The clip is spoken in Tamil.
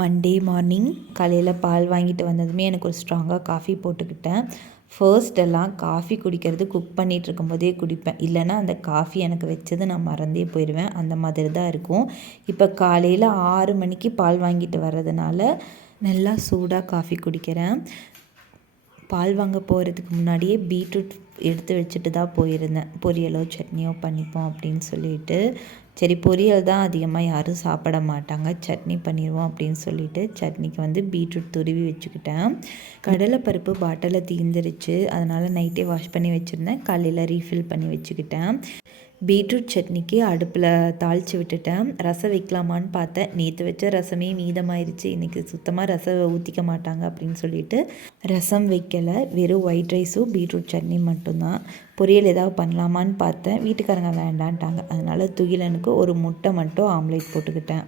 மண்டே மார்னிங் காலையில் பால் வாங்கிட்டு வந்ததுமே எனக்கு ஒரு ஸ்ட்ராங்காக காஃபி போட்டுக்கிட்டேன். ஃபர்ஸ்டெல்லாம் காஃபி குடிக்கிறது குக் பண்ணிகிட்டு இருக்கும்போதே குடிப்பேன். இல்லைன்னா அந்த காஃபி எனக்கு வச்சது நான் மறந்தே போயிடுவேன். அந்த மாதிரி தான் இருக்கும். இப்போ காலையில் 6 மணிக்கு பால் வாங்கிட்டு வர்றதுனால நல்லா சூடாக காஃபி குடிக்கிறேன். பால் வாங்க போகிறதுக்கு முன்னாடியே பீட்ரூட் எடுத்து வச்சுட்டு தான் போயிருந்தேன். பொரியலோ சட்னியோ பண்ணிப்போம் அப்படின்னு சொல்லிட்டு. சரி, பொரியல் தான் அதிகமாக யாரும் சாப்பிட மாட்டாங்க, சட்னி பண்ணிடுவோம் அப்படின்னு சொல்லிட்டு சட்னிக்கு பீட்ரூட் துருவி வச்சுக்கிட்டேன். கடலைப்பருப்பு பாட்டிலில் தீர்ந்துருச்சு, அதனால் நைட்டே வாஷ் பண்ணி வச்சுருந்தேன். காலையில் ரீஃபில் பண்ணி வச்சுக்கிட்டேன். பீட்ரூட் சட்னிக்கு அடுப்பில் தாளித்து விட்டுட்டேன். ரசம் வைக்கலாமான்னு பார்த்தேன். நேற்று வச்ச ரசமே மீதமாயிருச்சு. இன்றைக்கி சுத்தமாக ரசம் ஊற்றிக்க மாட்டாங்க அப்படின்னு சொல்லிட்டு ரசம் வைக்கலை. வெறும் ஒயிட் ரைஸும் பீட்ரூட் சட்னி மட்டும்தான். பொரியல் ஏதாவது பண்ணலாமான்னு பார்த்தேன். வீட்டுக்காரங்க வேண்டான்ட்டாங்க. அதனால் துகிலனுக்கு ஒரு முட்டை மட்டும் ஆம்லேட் போட்டுக்கிட்டேன்.